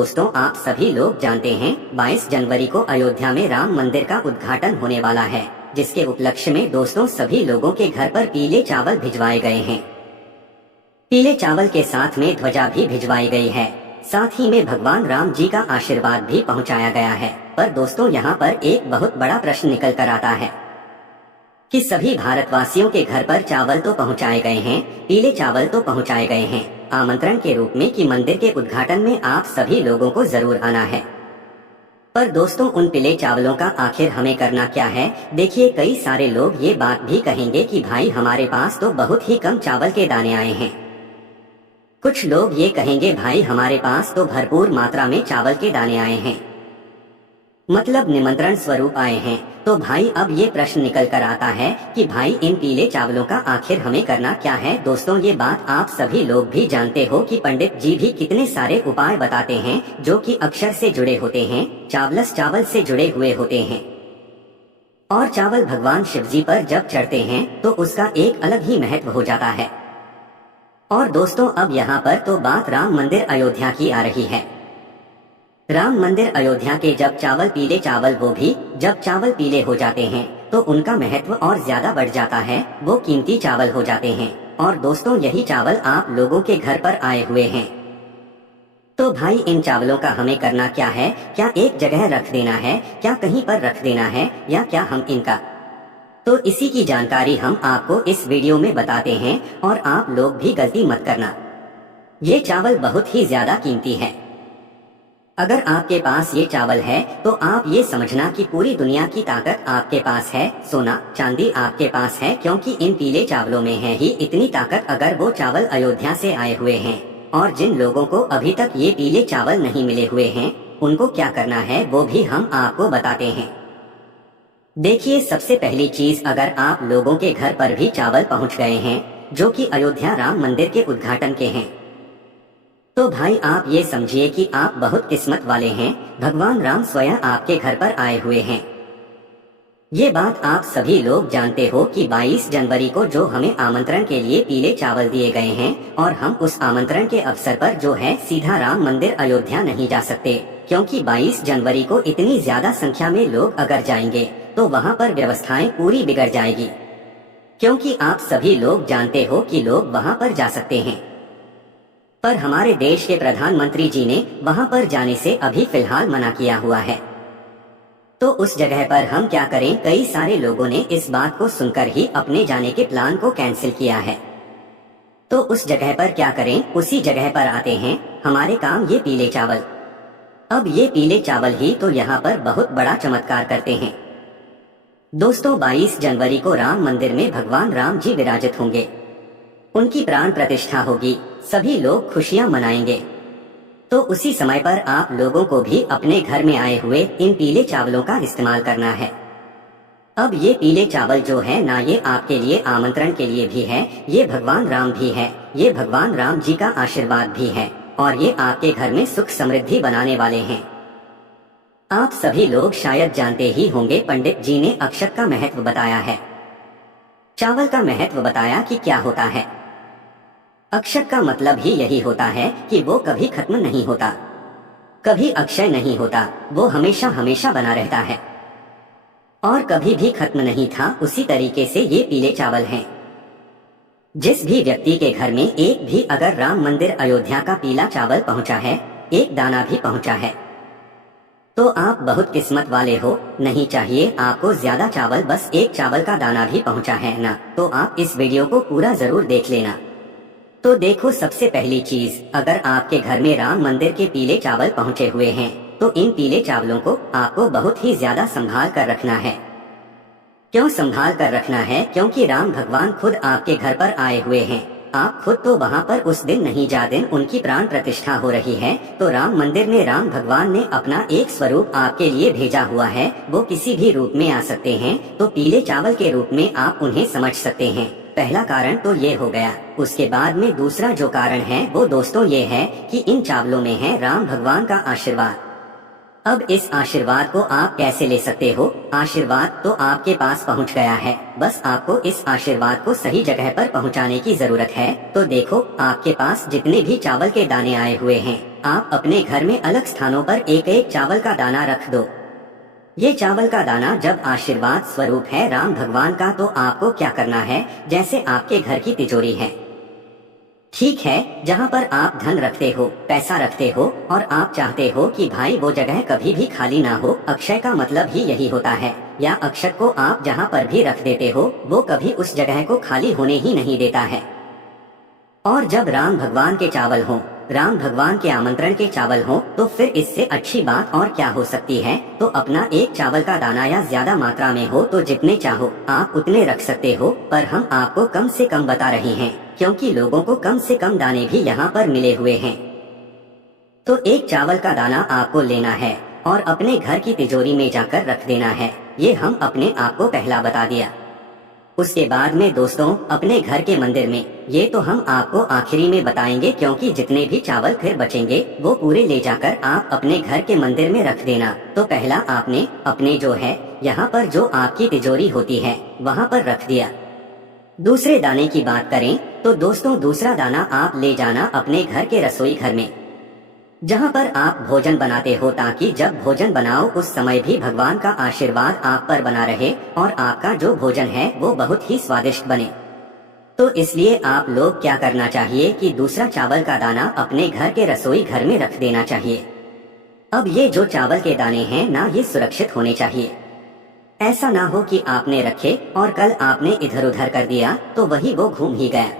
दोस्तों, आप सभी लोग जानते हैं 22 जनवरी को अयोध्या में राम मंदिर का उद्घाटन होने वाला है, जिसके उपलक्ष्य में दोस्तों सभी लोगों के घर पर पीले चावल भिजवाए गए हैं। पीले चावल के साथ में ध्वजा भी भिजवाई गई है। साथ ही में भगवान राम जी का आशीर्वाद भी पहुंचाया गया है। पर दोस्तों, यहाँ पर एक बहुत बड़ा प्रश्न निकल कर आता है कि सभी भारतवासियों के घर पर चावल तो पहुंचाए गए हैं, पीले चावल तो पहुंचाए गए हैं आमंत्रण के रूप में कि मंदिर के उद्घाटन में आप सभी लोगों को जरूर आना है। पर दोस्तों, उन पीले चावलों का आखिर हमें करना क्या है? देखिए, कई सारे लोग ये बात भी कहेंगे कि भाई हमारे पास तो बहुत ही कम चावल के दाने आए हैं। कुछ लोग ये कहेंगे भाई हमारे पास तो भरपूर मात्रा में चावल के दाने आए हैं, मतलब निमंत्रण स्वरूप आए हैं। तो भाई अब ये प्रश्न निकल कर आता है कि भाई इन पीले चावलों का आखिर हमें करना क्या है? दोस्तों, ये बात आप सभी लोग भी जानते हो कि पंडित जी भी कितने सारे उपाय बताते हैं जो कि अक्षर से जुड़े होते हैं, चावल से जुड़े हुए होते हैं। और चावल भगवान शिव जी पर जब चढ़ते हैं तो उसका एक अलग ही महत्व हो जाता है। और दोस्तों, अब यहाँ पर तो बात राम मंदिर अयोध्या की आ रही है। राम मंदिर अयोध्या के जब चावल पीले चावल, वो भी जब चावल पीले हो जाते हैं तो उनका महत्व और ज्यादा बढ़ जाता है, वो कीमती चावल हो जाते हैं। और दोस्तों, यही चावल आप लोगों के घर पर आए हुए हैं। तो भाई इन चावलों का हमें करना क्या है? क्या एक जगह रख देना है? क्या कहीं पर रख देना है? या क्या हम इनका? तो इसी की जानकारी हम आपको इस वीडियो में बताते हैं और आप लोग भी गलती मत करना। ये चावल बहुत ही ज्यादा कीमती है। अगर आपके पास ये चावल है तो आप ये समझना कि पूरी दुनिया की ताकत आपके पास है, सोना चांदी आपके पास है, क्योंकि इन पीले चावलों में है ही इतनी ताकत। अगर वो चावल अयोध्या से आए हुए हैं और जिन लोगों को अभी तक ये पीले चावल नहीं मिले हुए हैं, उनको क्या करना है वो भी हम आपको बताते हैं। देखिए, सबसे पहली चीज, अगर आप लोगों के घर पर भी चावल पहुंच गए हैं जो कि अयोध्या राम मंदिर के उद्घाटन के हैं, तो भाई आप ये समझिए कि आप बहुत किस्मत वाले हैं। भगवान राम स्वयं आपके घर पर आए हुए हैं। ये बात आप सभी लोग जानते हो कि 22 जनवरी को जो हमें आमंत्रण के लिए पीले चावल दिए गए हैं, और हम उस आमंत्रण के अवसर पर जो है सीधा राम मंदिर अयोध्या नहीं जा सकते, क्योंकि 22 जनवरी को इतनी ज्यादा संख्या में लोग अगर जाएंगे तो वहाँ पर व्यवस्थाएं पूरी बिगड़ जाएगी। क्योंकि आप सभी लोग जानते हो कि लोग वहाँ पर जा सकते हैं, पर हमारे देश के प्रधानमंत्री जी ने वहां पर जाने से अभी फिलहाल मना किया हुआ है। तो उस जगह पर हम क्या करें? कई सारे लोगों ने इस बात को सुनकर ही अपने जाने के प्लान को कैंसिल किया है। तो उस जगह पर क्या करें? उसी जगह पर आते हैं हमारे काम ये पीले चावल। अब ये पीले चावल ही तो यहाँ पर बहुत बड़ा चमत्कार करते हैं। दोस्तों, 22 जनवरी को राम मंदिर में भगवान राम जी विराजित होंगे, उनकी प्राण प्रतिष्ठा होगी, सभी लोग खुशियां मनाएंगे। तो उसी समय पर आप लोगों को भी अपने घर में आए हुए इन पीले चावलों का इस्तेमाल करना है। अब ये पीले चावल जो है ना, ये आपके लिए आमंत्रण के लिए भी है, ये भगवान राम भी है, ये भगवान राम जी का आशीर्वाद भी है, और ये आपके घर में सुख समृद्धि बनाने वाले हैं। आप सभी लोग शायद जानते ही होंगे, पंडित जी ने अक्षत का महत्व बताया है, चावल का महत्व बताया कि क्या होता है। अक्षत का मतलब ही यही होता है कि वो कभी खत्म नहीं होता, कभी अक्षय नहीं होता, वो हमेशा हमेशा बना रहता है और कभी भी खत्म नहीं था। उसी तरीके से ये पीले चावल हैं। जिस भी व्यक्ति के घर में एक भी अगर राम मंदिर अयोध्या का पीला चावल पहुंचा है, एक दाना भी पहुंचा है, तो आप बहुत किस्मत वाले हो। नहीं चाहिए आपको ज्यादा चावल, बस एक चावल का दाना भी पहुंचा है ना, तो आप इस वीडियो को पूरा जरूर देख लेना। तो देखो, सबसे पहली चीज, अगर आपके घर में राम मंदिर के पीले चावल पहुंचे हुए हैं तो इन पीले चावलों को आपको बहुत ही ज्यादा संभाल कर रखना है। क्यों संभाल कर रखना है? क्योंकि राम भगवान खुद आपके घर पर आए हुए हैं। आप खुद तो वहां पर उस दिन नहीं, जा दिन उनकी प्राण प्रतिष्ठा हो रही है, तो राम मंदिर में राम भगवान ने अपना एक स्वरूप आपके लिए भेजा हुआ है। वो किसी भी रूप में आ सकते हैं, तो पीले चावल के रूप में आप उन्हें समझ सकते हैं। पहला कारण तो ये हो गया। उसके बाद में दूसरा जो कारण है वो दोस्तों ये है कि इन चावलों में है राम भगवान का आशीर्वाद। अब इस आशीर्वाद को आप कैसे ले सकते हो? आशीर्वाद तो आपके पास पहुंच गया है, बस आपको इस आशीर्वाद को सही जगह पर पहुंचाने की जरूरत है। तो देखो, आपके पास जितने भी चावल के दाने आए हुए हैं आप अपने घर में अलग स्थानों पर एक एक चावल का दाना रख दो। ये चावल का दाना जब आशीर्वाद स्वरूप है राम भगवान का, तो आपको क्या करना है, जैसे आपके घर की तिजोरी है, ठीक है, जहाँ पर आप धन रखते हो, पैसा रखते हो, और आप चाहते हो कि भाई वो जगह कभी भी खाली ना हो। अक्षय का मतलब ही यही होता है, या अक्षत को आप जहाँ पर भी रख देते हो वो कभी उस जगह को खाली होने ही नहीं देता है। और जब राम भगवान के चावल हों, राम भगवान के आमंत्रण के चावल हों, तो फिर इससे अच्छी बात और क्या हो सकती है। तो अपना एक चावल का दाना या ज्यादा मात्रा में हो तो जितने चाहो आप उतने रख सकते हो, पर हम आपको कम से कम बता रहे हैं क्योंकि लोगों को कम से कम दाने भी यहाँ पर मिले हुए हैं। तो एक चावल का दाना आपको लेना है और अपने घर की तिजोरी में जाकर रख देना है। ये हम अपने आप को पहला बता दिया। उसके बाद में दोस्तों अपने घर के मंदिर में, ये तो हम आपको आखिरी में बताएंगे, क्योंकि जितने भी चावल फिर बचेंगे वो पूरे ले जाकर आप अपने घर के मंदिर में रख देना। तो पहला आपने अपने जो है यहाँ पर जो आपकी तिजोरी होती है वहाँ पर रख दिया। दूसरे दाने की बात करें तो दोस्तों दूसरा दाना आप ले जाना अपने घर के रसोई घर में, जहाँ पर आप भोजन बनाते हो, ताकि जब भोजन बनाओ उस समय भी भगवान का आशीर्वाद आप पर बना रहे और आपका जो भोजन है वो बहुत ही स्वादिष्ट बने। तो इसलिए आप लोग क्या करना चाहिए कि दूसरा चावल का दाना अपने घर के रसोई घर में रख देना चाहिए। अब ये जो चावल के दाने हैं ना, ये सुरक्षित होने चाहिए। ऐसा ना हो कि आपने रखे और कल आपने इधर उधर कर दिया तो वही वो घूम ही गया।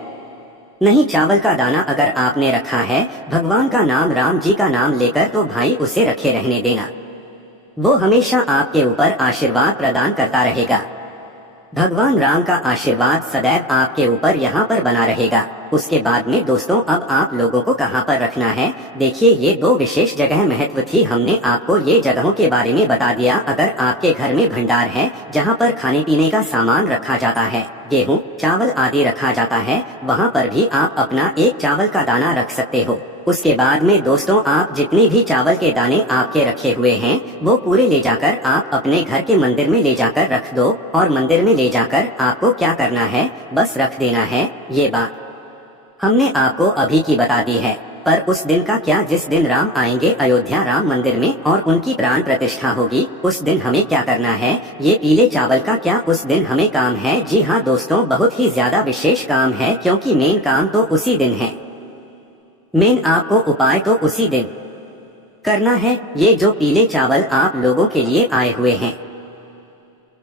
नहीं, चावल का दाना अगर आपने रखा है भगवान का नाम, राम जी का नाम लेकर, तो भाई उसे रखे रहने देना। वो हमेशा आपके ऊपर आशीर्वाद प्रदान करता रहेगा। भगवान राम का आशीर्वाद सदैव आपके ऊपर यहाँ पर बना रहेगा। उसके बाद में दोस्तों अब आप लोगों को कहाँ पर रखना है, देखिए ये दो विशेष जगह महत्व थी। हमने आपको ये जगहों के बारे में बता दिया। अगर आपके घर में भंडार है जहाँ पर खाने पीने का सामान रखा जाता है, गेहूं, चावल आदि रखा जाता है, वहाँ पर भी आप अपना एक चावल का दाना रख सकते हो। उसके बाद में दोस्तों आप जितने भी चावल के दाने आपके रखे हुए हैं वो पूरे ले जाकर आप अपने घर के मंदिर में ले जाकर रख दो। और मंदिर में ले जाकर आपको क्या करना है, बस रख देना है। ये बात हमने आपको अभी की बता दी है, पर उस दिन का क्या, जिस दिन राम आएंगे अयोध्या राम मंदिर में और उनकी प्राण प्रतिष्ठा होगी, उस दिन हमें क्या करना है, ये पीले चावल का क्या उस दिन हमें काम है। जी हाँ दोस्तों, बहुत ही ज्यादा विशेष काम है, क्योंकि मेन काम तो उसी दिन है, मेन आपको उपाय तो उसी दिन करना है। ये जो पीले चावल आप लोगों के लिए आए हुए हैं,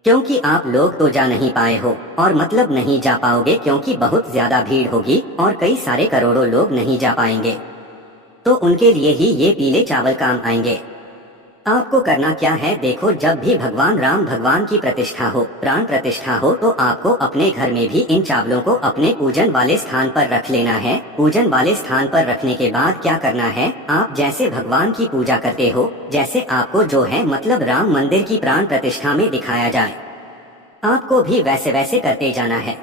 क्योंकि आप लोग तो जा नहीं पाए हो, और मतलब नहीं जा पाओगे क्योंकि बहुत ज्यादा भीड़ होगी और कई सारे करोड़ों लोग नहीं जा पाएंगे, तो उनके लिए ही ये पीले चावल काम आएंगे। आपको करना क्या है, देखो जब भी भगवान राम भगवान की प्रतिष्ठा हो, प्राण प्रतिष्ठा हो, तो आपको अपने घर में भी इन चावलों को अपने पूजन वाले स्थान पर रख लेना है। पूजन वाले स्थान पर रखने के बाद क्या करना है, आप जैसे भगवान की पूजा करते हो, जैसे आपको जो है मतलब राम मंदिर की प्राण प्रतिष्ठा में दिखाया जाए, आपको भी वैसे वैसे करते जाना है।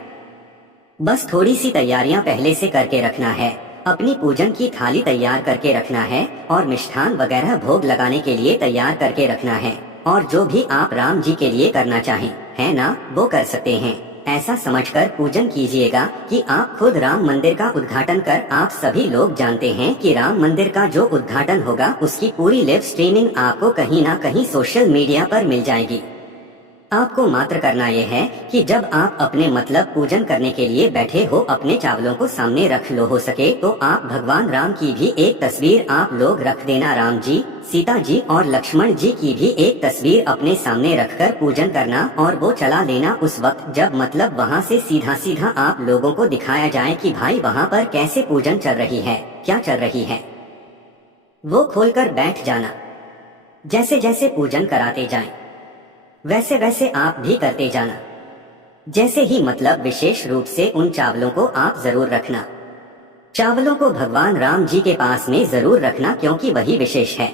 बस थोड़ी सी तैयारियां पहले से करके रखना है। अपनी पूजन की थाली तैयार करके रखना है और मिष्ठान वगैरह भोग लगाने के लिए तैयार करके रखना है। और जो भी आप राम जी के लिए करना चाहें, है ना, वो कर सकते हैं। ऐसा समझकर पूजन कीजिएगा कि आप खुद राम मंदिर का उद्घाटन कर। आप सभी लोग जानते हैं कि राम मंदिर का जो उद्घाटन होगा उसकी पूरी लाइव स्ट्रीमिंग आपको कहीं ना कहीं सोशल मीडिया पर मिल जाएगी। आपको मात्र करना यह है कि जब आप अपने मतलब पूजन करने के लिए बैठे हो, अपने चावलों को सामने रख लो, हो सके तो आप भगवान राम की भी एक तस्वीर आप लोग रख देना। राम जी, सीता जी और लक्ष्मण जी की भी एक तस्वीर अपने सामने रखकर पूजन करना और वो चला लेना उस वक्त जब मतलब वहाँ से सीधा सीधा आप लोगों को दिखाया जाए कि भाई वहाँ पर कैसे पूजन चल रही है, क्या चल रही है, वो खोलकर बैठ जाना। जैसे जैसे पूजन कराते जाएं, वैसे वैसे आप भी करते जाना। जैसे ही मतलब विशेष रूप से उन चावलों को आप जरूर रखना। चावलों को भगवान राम जी के पास में जरूर रखना, क्योंकि वही विशेष है,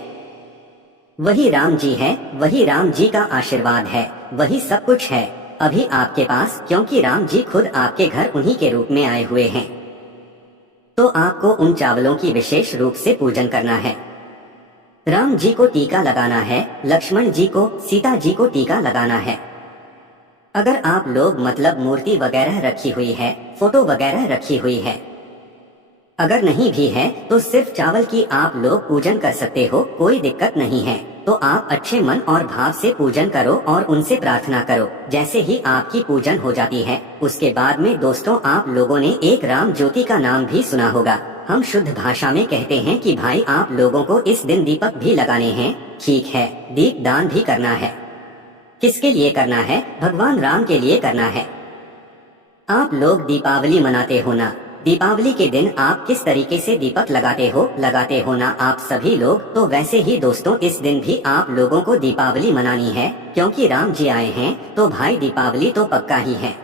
वही राम जी है, वही राम जी का आशीर्वाद है, वही सब कुछ है अभी आपके पास, क्योंकि राम जी खुद आपके घर उन्हीं के रूप में आए हुए हैं। तो आपको उन चावलों की विशेष रूप से पूजन करना है। राम जी को टीका लगाना है, लक्ष्मण जी को, सीता जी को टीका लगाना है। अगर आप लोग मतलब मूर्ति वगैरह रखी हुई है, फोटो वगैरह रखी हुई है, अगर नहीं भी है तो सिर्फ चावल की आप लोग पूजन कर सकते हो, कोई दिक्कत नहीं है। तो आप अच्छे मन और भाव से पूजन करो और उनसे प्रार्थना करो। जैसे ही आपकी पूजन हो जाती है उसके बाद में दोस्तों आप लोगों ने एक राम ज्योति का नाम भी सुना होगा। हम शुद्ध भाषा में कहते हैं कि भाई आप लोगों को इस दिन दीपक भी लगाने हैं। ठीक है, दीप दान भी करना है। किसके लिए करना है? भगवान राम के लिए करना है। आप लोग दीपावली मनाते हो ना? दीपावली के दिन आप किस तरीके से दीपक लगाते हो ना आप सभी लोग। तो वैसे ही दोस्तों इस दिन भी आप लोगों को दीपावली मनानी है, क्योंकि राम जी आए हैं तो भाई दीपावली तो पक्का ही है।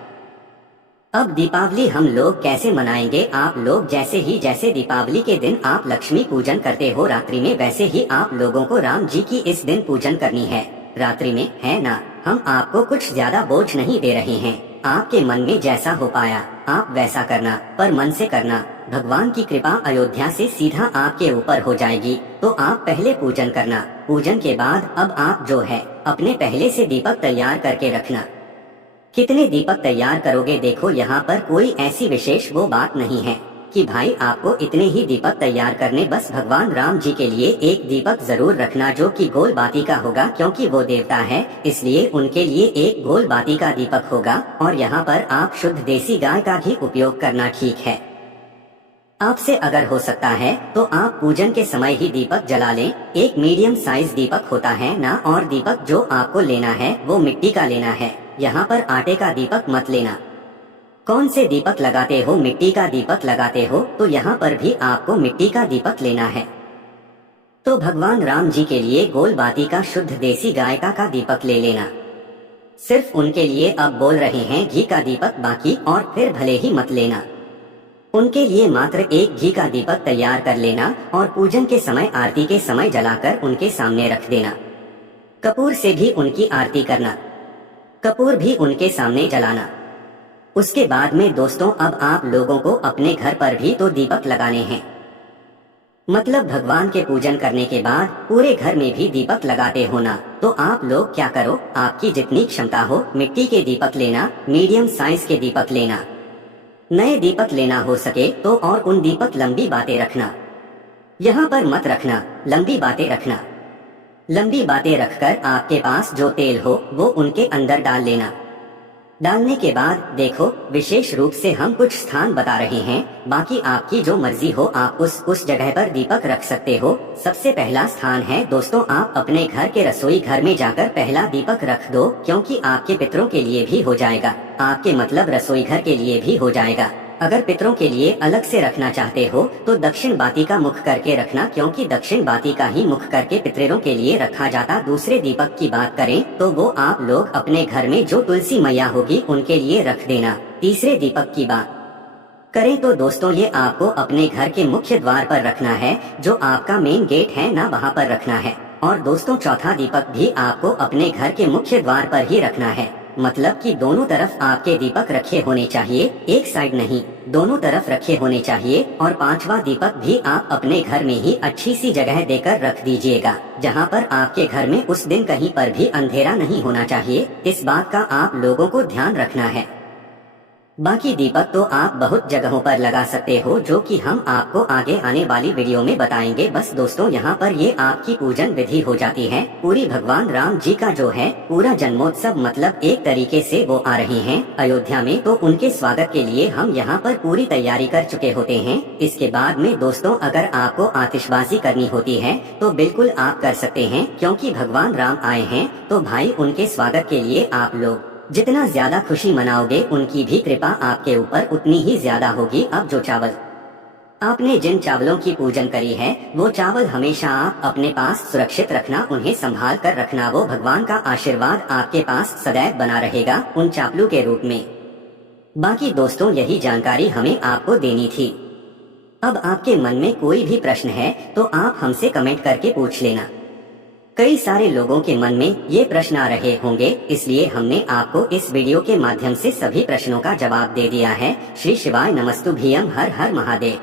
अब दीपावली हम लोग कैसे मनाएंगे? आप लोग जैसे दीपावली के दिन आप लक्ष्मी पूजन करते हो रात्रि में, वैसे ही आप लोगों को राम जी की इस दिन पूजन करनी है रात्रि में, है ना? हम आपको कुछ ज्यादा बोझ नहीं दे रहे हैं। आपके मन में जैसा हो पाया आप वैसा करना, पर मन से करना। भगवान की कृपा अयोध्या से सीधा आपके ऊपर हो जाएगी। तो आप पहले पूजन करना, पूजन के बाद अब आप जो है अपने पहले से दीपक तैयार करके रखना। कितने दीपक तैयार करोगे? देखो यहाँ पर कोई ऐसी विशेष वो बात नहीं है कि भाई आपको इतने ही दीपक तैयार करने, बस भगवान राम जी के लिए एक दीपक जरूर रखना जो कि गोल बाती का होगा, क्योंकि वो देवता है इसलिए उनके लिए एक गोल बाती का दीपक होगा। और यहाँ पर आप शुद्ध देसी गाय का भी उपयोग करना, ठीक है? आपसे अगर हो सकता है तो आप पूजन के समय ही दीपक जला लें। एक मीडियम साइज दीपक होता है ना, और दीपक जो आपको लेना है वो मिट्टी का लेना है। यहाँ पर आटे का दीपक मत लेना। कौन से दीपक लगाते हो? मिट्टी का दीपक लगाते हो तो यहाँ पर भी आपको मिट्टी का दीपक लेना है। तो भगवान राम जी के लिए गोल बाती का शुद्ध देसी गाय का दीपक ले लेना। सिर्फ उनके लिए अब बोल रहे हैं घी का दीपक, बाकी और फिर भले ही मत लेना। उनके लिए मात्र एक घी का दीपक तैयार कर लेना और पूजन के समय आरती के समय जलाकर उनके सामने रख देना। कपूर से भी उनकी आरती करना, कपूर भी उनके सामने जलाना। उसके बाद में दोस्तों अब आप लोगों को अपने घर पर भी तो दीपक लगाने हैं। मतलब भगवान के पूजन करने के बाद पूरे घर में भी दीपक लगाते हो ना। तो आप लोग क्या करो, आपकी जितनी क्षमता हो मिट्टी के दीपक लेना, मीडियम साइज के दीपक लेना। नए दीपक लेना हो सके तो, और उन दीपक लंबी बातें रखना। यहाँ पर मत रखना, लंबी बातें रखना। लंबी बातें रखकर आपके पास जो तेल हो वो उनके अंदर डाल लेना। डालने के बाद देखो विशेष रूप से हम कुछ स्थान बता रहे हैं, बाकी आपकी जो मर्जी हो आप उस जगह पर दीपक रख सकते हो। सबसे पहला स्थान है दोस्तों, आप अपने घर के रसोई घर में जाकर पहला दीपक रख दो, क्योंकि आपके पितरों के लिए भी हो जाएगा, आपके मतलब रसोई घर के लिए भी हो जाएगा। अगर पितरों के लिए अलग से रखना चाहते हो तो दक्षिण बाती का मुख करके रखना, क्योंकि दक्षिण बाती का ही मुख करके पितरों के लिए रखा जाता। दूसरे दीपक की बात करें तो वो आप लोग अपने घर में जो तुलसी मैया होगी उनके लिए रख देना। तीसरे दीपक की बात करें तो दोस्तों ये आपको अपने घर के मुख्य द्वार पर रखना है, जो आपका मेन गेट है ना, वहाँ पर रखना है। और दोस्तों चौथा दीपक भी आपको अपने घर के मुख्य द्वार पर ही रखना है, मतलब कि दोनों तरफ आपके दीपक रखे होने चाहिए, एक साइड नहीं, दोनों तरफ रखे होने चाहिए। और पांचवा दीपक भी आप अपने घर में ही अच्छी सी जगह देकर रख दीजिएगा, जहां पर आपके घर में उस दिन कहीं पर भी अंधेरा नहीं होना चाहिए। इस बात का आप लोगों को ध्यान रखना है। बाकी दीपक तो आप बहुत जगहों पर लगा सकते हो, जो कि हम आपको आगे आने वाली वीडियो में बताएंगे। बस दोस्तों यहाँ पर ये आपकी पूजन विधि हो जाती है पूरी। भगवान राम जी का जो है पूरा जन्मोत्सव, मतलब एक तरीके से वो आ रहे हैं अयोध्या में, तो उनके स्वागत के लिए हम यहाँ पर पूरी तैयारी कर चुके होते हैं। इसके बाद में दोस्तों अगर आपको आतिशबाजी करनी होती है तो बिल्कुल आप कर सकते हैं, क्योंकि भगवान राम आए हैं तो भाई उनके स्वागत के लिए आप लोग जितना ज्यादा खुशी मनाओगे उनकी भी कृपा आपके ऊपर उतनी ही ज्यादा होगी। अब जो चावल आपने जिन चावलों की पूजन करी है वो चावल हमेशा आप अपने पास सुरक्षित रखना, उन्हें संभाल कर रखना। वो भगवान का आशीर्वाद आपके पास सदैव बना रहेगा उन चावलों के रूप में। बाकी दोस्तों यही जानकारी हमें आपको देनी थी। अब आपके मन में कोई भी प्रश्न है तो आप हमसे कमेंट करके पूछ लेना। कई सारे लोगों के मन में ये प्रश्न आ रहे होंगे, इसलिए हमने आपको इस वीडियो के माध्यम से सभी प्रश्नों का जवाब दे दिया है। श्री शिवाय नमस्तुभ्यं, हर हर महादेव।